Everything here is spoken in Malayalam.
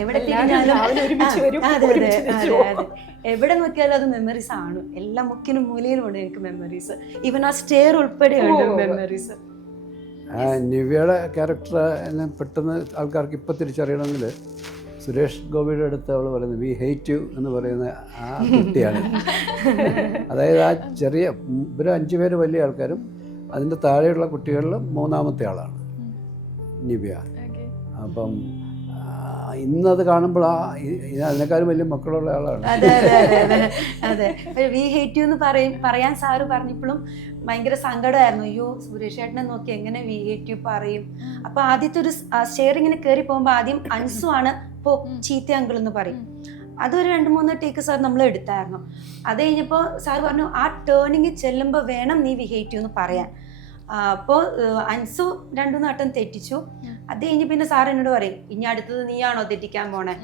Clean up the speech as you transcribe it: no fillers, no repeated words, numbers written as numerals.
എവിടെ തിരിഞ്ഞാലും എവിടെ നോക്കിയാലും അത് മെമ്മറീസ് ആണ്. എല്ലാ മുക്കിനും മൂലയിലും ഉണ്ട് എനിക്ക് മെമ്മറീസ്. ഈവൻ ആ സ്റ്റെയർ ഉൾപ്പെടെയുണ്ട് മെമ്മറീസ്. നിവ്യയുടെ ക്യാരക്ടർ എന്നെ പെട്ടെന്ന് ആൾക്കാർക്ക് ഇപ്പം തിരിച്ചറിയണമെങ്കിൽ സുരേഷ് ഗോപിയുടെ അടുത്ത് അവൾ പറയുന്നത് വി ഹേറ്റ് യു എന്ന് പറയുന്ന ആ കുട്ടിയാണ്. അതായത് ആ ചെറിയ ഇവർ 5 പേര് വലിയ ആൾക്കാരും അതിൻ്റെ താഴെയുള്ള കുട്ടികളിൽ 3ാമത്തെ ആളാണ് നിവ്യ. അപ്പം ഇന്നത് കാണുമ്പോൾ അതിനേക്കാളും വലിയ മക്കളുള്ള ആളാണ്. അതെ അതെ അതെ അതെ അതെ. വി ഹേറ്റ് യു എന്ന് പറയാൻ സാറ് പറഞ്ഞപ്പോഴും ഭയങ്കര സങ്കടമായിരുന്നു. അയ്യോ സുരേഷ് ചേട്ടനെ നോക്കി എങ്ങനെ വി ഹേറ്റ് യു പറയും. അപ്പൊ ആദ്യത്തെ ഒരു ഷെയറിങ്ങിന് കയറി പോകുമ്പോ ആദ്യം അൻസു ആണ് പോ ചീത്ത അങ്കിൾ എന്ന് പറയും. അതൊരു 2-3 ടേക്ക് സാർ നമ്മൾ എടുത്തായിരുന്നു. അത് കഴിഞ്ഞപ്പോൾ സാർ പറഞ്ഞു ആ ടേണിങ് ചെല്ലുമ്പോൾ വേണം നീ വി ഹേറ്റ് യു എന്ന് പറയാൻ. അപ്പോൾ അൻസു 2-3 വട്ടം തെറ്റിച്ചു. അത് കഴിഞ്ഞ് പിന്നെ സാർ എന്നോട് പറയും ഇനി അടുത്തത് നീയാണോ തെറ്റിക്കാൻ പോണേ.